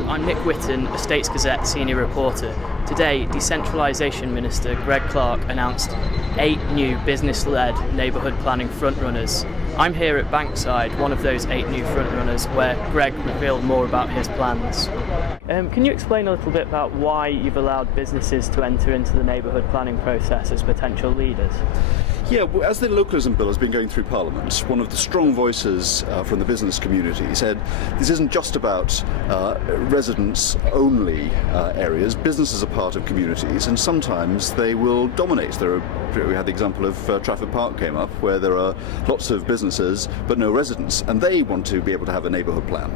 Hello, I'm Nick Whitton, a States Gazette senior reporter. Today, Decentralisation Minister Greg Clark announced 8 new business-led neighbourhood planning frontrunners. I'm here at Bankside, one of those 8 new frontrunners, where Greg revealed more about his plans. Can you explain a little bit about why you've allowed businesses to enter into the neighbourhood planning process as potential leaders? Yeah, as the localism bill has been going through Parliament, one of the strong voices from the business community said this isn't just about residents-only areas. Businesses are part of communities, and sometimes they will dominate. We had the example of Trafford Park came up, where there are lots of businesses but no residents, and they want to be able to have a neighbourhood plan.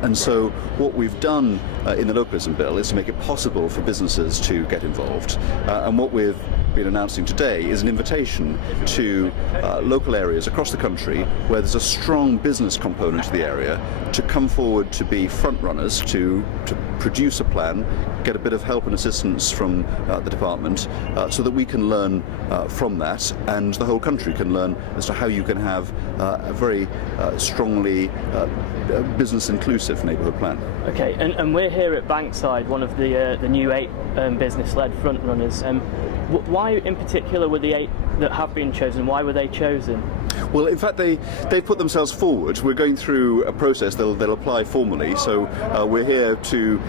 And so what we've done in the localism bill is to make it possible for businesses to get involved. And what we've been announcing today is an invitation to local areas across the country where there's a strong business component to the area to come forward to be front runners, to produce a plan, get a bit of help and assistance from the department so that we can learn from that, and the whole country can learn as to how you can have a very strongly business inclusive neighbourhood plan. Okay, and we're here at Bankside, one of the new 8 business-led front runners. Why in particular were the 8 that have been chosen? Why were they chosen? Well, in fact, they put themselves forward. We're going through a process. They'll apply formally. So we're here to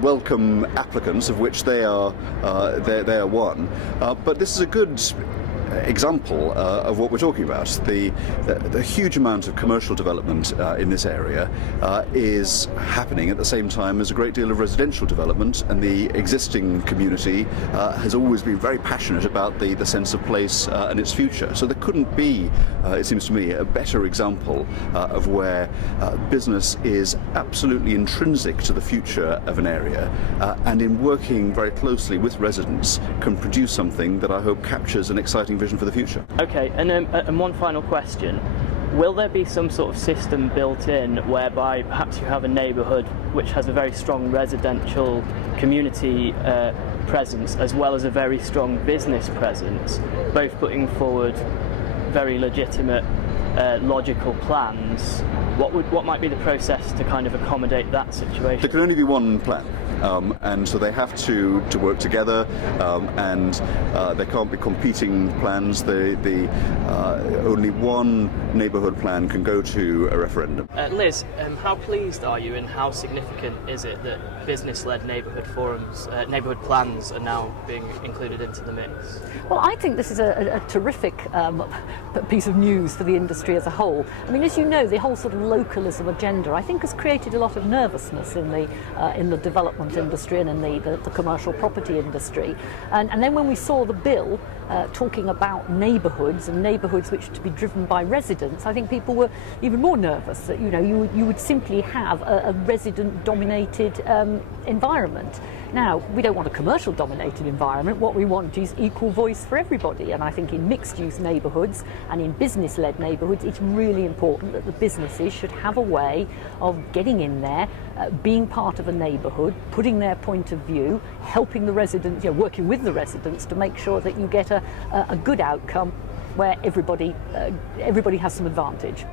welcome applicants, of which they are one. But this is a good example of what we're talking about. The huge amount of commercial development in this area is happening at the same time as a great deal of residential development, and the existing community has always been very passionate about the sense of place and its future. So there couldn't be, it seems to me, a better example of where business is absolutely intrinsic to the future of an area, and in working very closely with residents can produce something that I hope captures an exciting vision for the future. Okay, and one final question. Will there be some sort of system built in whereby perhaps you have a neighbourhood which has a very strong residential community presence as well as a very strong business presence, both putting forward very legitimate, logical plans? What might be the process to kind of accommodate that situation? There can only be one plan. And so they have to work together, and there can't be competing plans. Only one neighbourhood plan can go to a referendum. Liz, how pleased are you, and how significant is it that business-led neighbourhood forums, neighbourhood plans are now being included into the mix? Well, I think this is a terrific piece of news for the industry as a whole. I mean, as you know, the whole sort of localism agenda, I think, has created a lot of nervousness in the development industry and in the commercial property industry. And then when we saw the bill talking about neighbourhoods and neighbourhoods which are to be driven by residents, I think people were even more nervous that you would simply have a resident-dominated environment. Now, we don't want a commercial-dominated environment. What we want is equal voice for everybody. And I think in mixed-use neighbourhoods and in business-led neighbourhoods, it's really important that the businesses should have a way of getting in there, being part of a neighbourhood, putting their point of view, helping the residents, working with the residents to make sure that you get a good outcome where everybody has some advantage.